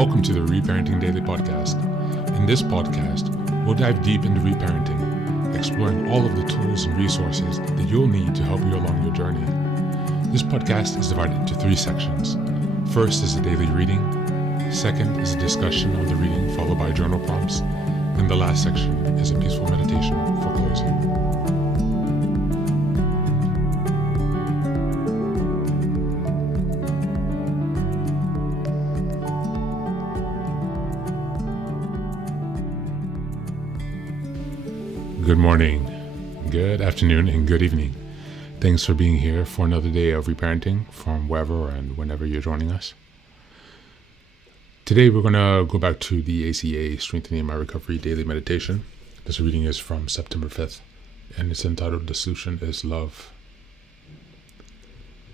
Welcome to the Reparenting Daily podcast. In this podcast, we'll dive deep into reparenting, exploring all of the tools and resources that you'll need to help you along your journey. This podcast is divided into 3 sections. First is a daily reading. Second is a discussion on the reading followed by journal prompts. And the last section is a peaceful meditation for closing. Good morning, good afternoon, and good evening. Thanks for being here for another day of reparenting from wherever and whenever you're joining us. Today we're going to go back to the ACA Strengthening My Recovery Daily Meditation. This reading is from September 5th, and it's entitled The Solution is Love.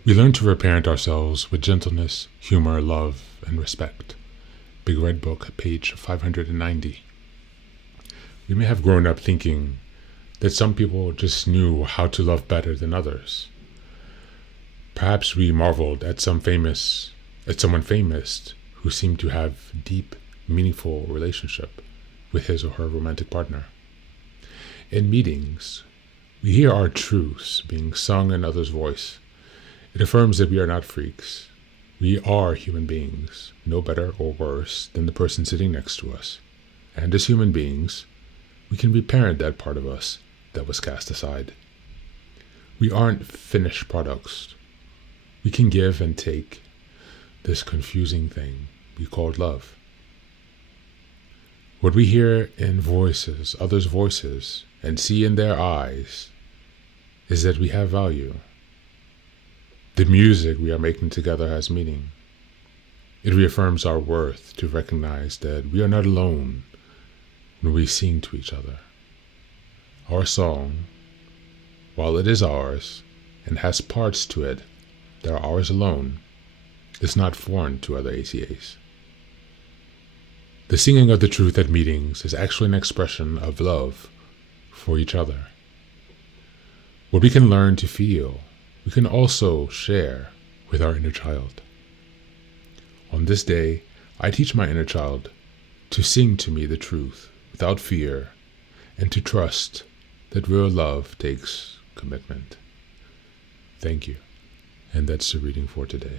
We learn to reparent ourselves with gentleness, humor, love, and respect. Big Red Book, page 590. We may have grown up thinking that some people just knew how to love better than others. Perhaps we marveled at someone famous who seemed to have deep, meaningful relationship with his or her romantic partner. In meetings, we hear our truths being sung in others' voice. It affirms that we are not freaks. We are human beings, no better or worse than the person sitting next to us. And as human beings, we can reparent that part of us that was cast aside. We aren't finished products. We can give and take this confusing thing we call love. What we hear in voices, others' voices, and see in their eyes is that we have value. The music we are making together has meaning. It reaffirms our worth to recognize that we are not alone when we sing to each other. Our song, while it is ours and has parts to it that are ours alone, is not foreign to other ACAs. The singing of the truth at meetings is actually an expression of love for each other. What we can learn to feel, we can also share with our inner child. On this day, I teach my inner child to sing to me the truth without fear, and to trust that real love takes commitment. Thank you. And that's the reading for today.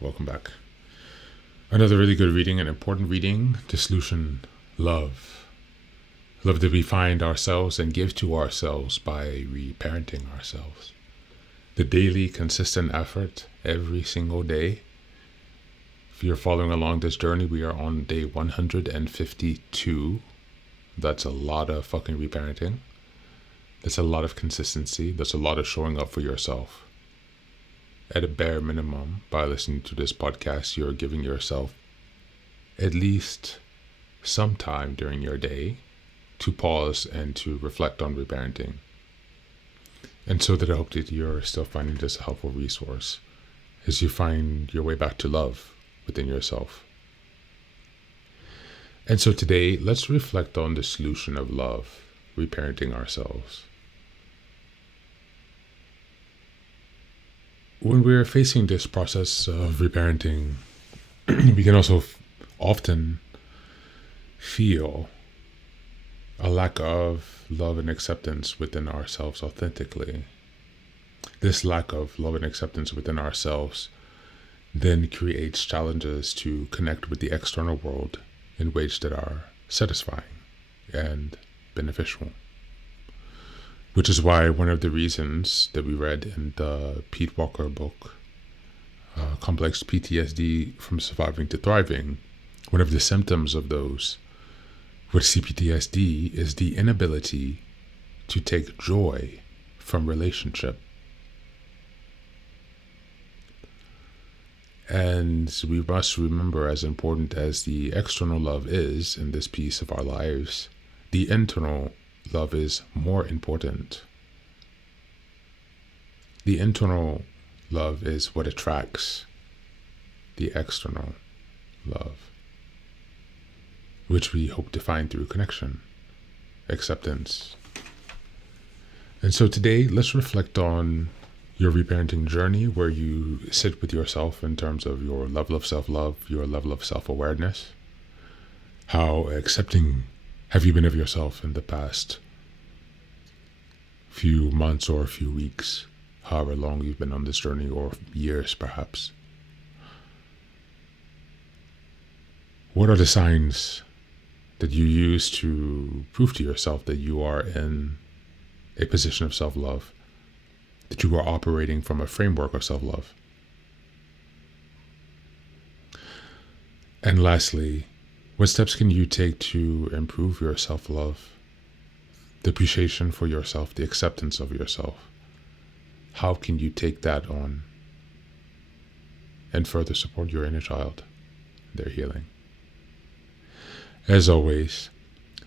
Welcome back. Another really good reading, an important reading. The solution, love. Love that we find ourselves and give to ourselves by reparenting ourselves. The daily, consistent effort every single day. If you're following along this journey, we are on day 152. That's a lot of fucking reparenting. That's a lot of consistency. That's a lot of showing up for yourself. At a bare minimum, by listening to this podcast, you're giving yourself at least some time during your day to pause and to reflect on reparenting. And so that I hope that you're still finding this a helpful resource as you find your way back to love within yourself. And so today, let's reflect on the solution of love, reparenting ourselves. When we're facing this process of reparenting, we can also often feel a lack of love and acceptance within ourselves authentically. This lack of love and acceptance within ourselves then creates challenges to connect with the external world in ways that are satisfying and beneficial. Which is why one of the reasons that we read in the Pete Walker book, Complex PTSD from Surviving to Thriving, one of the symptoms of those with CPTSD is the inability to take joy from relationship. And we must remember, as important as the external love is in this piece of our lives, the internal love is more important. The internal love is what attracts the external love, which we hope to find through connection, acceptance. And so today, let's reflect on your reparenting journey, where you sit with yourself in terms of your level of self-love, your level of self-awareness. How accepting have you been of yourself in the past few months or a few weeks, however long you've been on this journey, or years perhaps? What are the signs that you use to prove to yourself that you are in a position of self-love, that you are operating from a framework of self-love? And lastly, what steps can you take to improve your self-love, the appreciation for yourself, the acceptance of yourself? How can you take that on and further support your inner child, their healing? As always,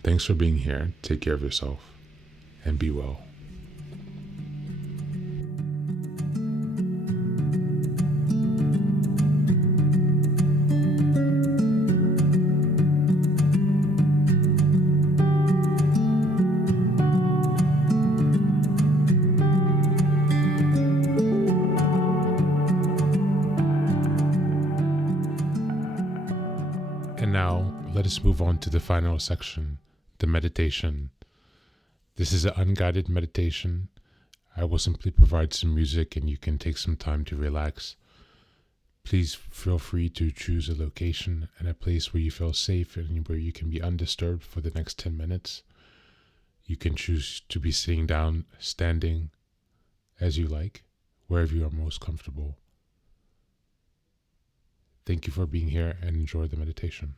thanks for being here. Take care of yourself and be well. And now, let us move on to the final section, the meditation. This is an unguided meditation. I will simply provide some music and you can take some time to relax. Please feel free to choose a location and a place where you feel safe and where you can be undisturbed for the next 10 minutes. You can choose to be sitting down, standing, as you like, wherever you are most comfortable. Thank you for being here and enjoy the meditation.